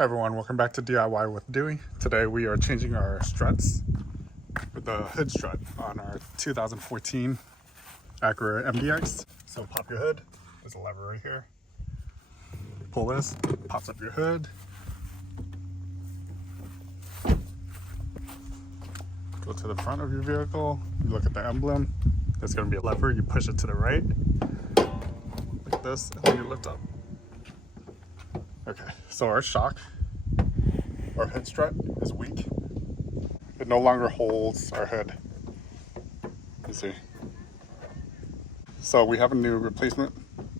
Hi everyone, welcome back to DIY with Dewey. Today we are changing our struts with the hood strut on our 2014 Acura MDX. So pop your hood, there's a lever right here. Pull this, pops up your hood. Go to the front of your vehicle, you look at the emblem. There's going to be a lever, you push it to the right, like this, and then you lift up. Okay, so our shock, our hood strut is weak. It no longer holds our hood. You see. So we have a new replacement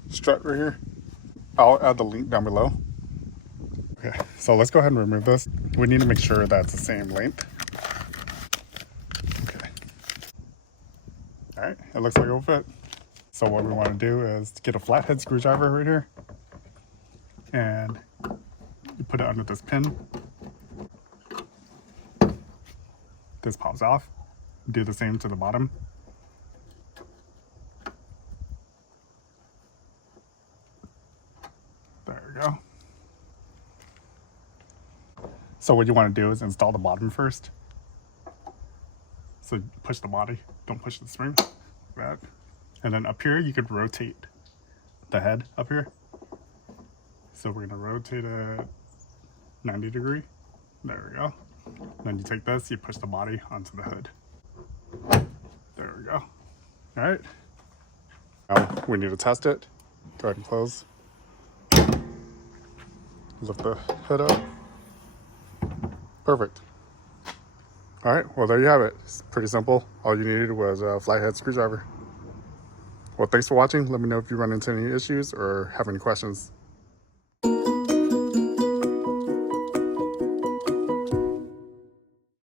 strut right here. I'll add the link down below. Okay, so let's go ahead and remove this. We need to make sure that it's the same length. Okay. All right, it looks like it'll fit. So what we want to do is get a flathead screwdriver right here. And you put it under this pin. This pops off. Do the same to the bottom. There we go. So what you want to do is install the bottom first. So push the body, don't push the spring. Like that. And then up here you could rotate the head up here. So we're going to rotate it 90 degree. There we go. Then you take this, you push the body onto the hood. There we go. All right. Now we need to test it. Go ahead and close. Lift the hood up. Perfect. All right, well, there you have it. It's pretty simple. All you needed was a flathead screwdriver. Well, thanks for watching. Let me know if you run into any issues or have any questions.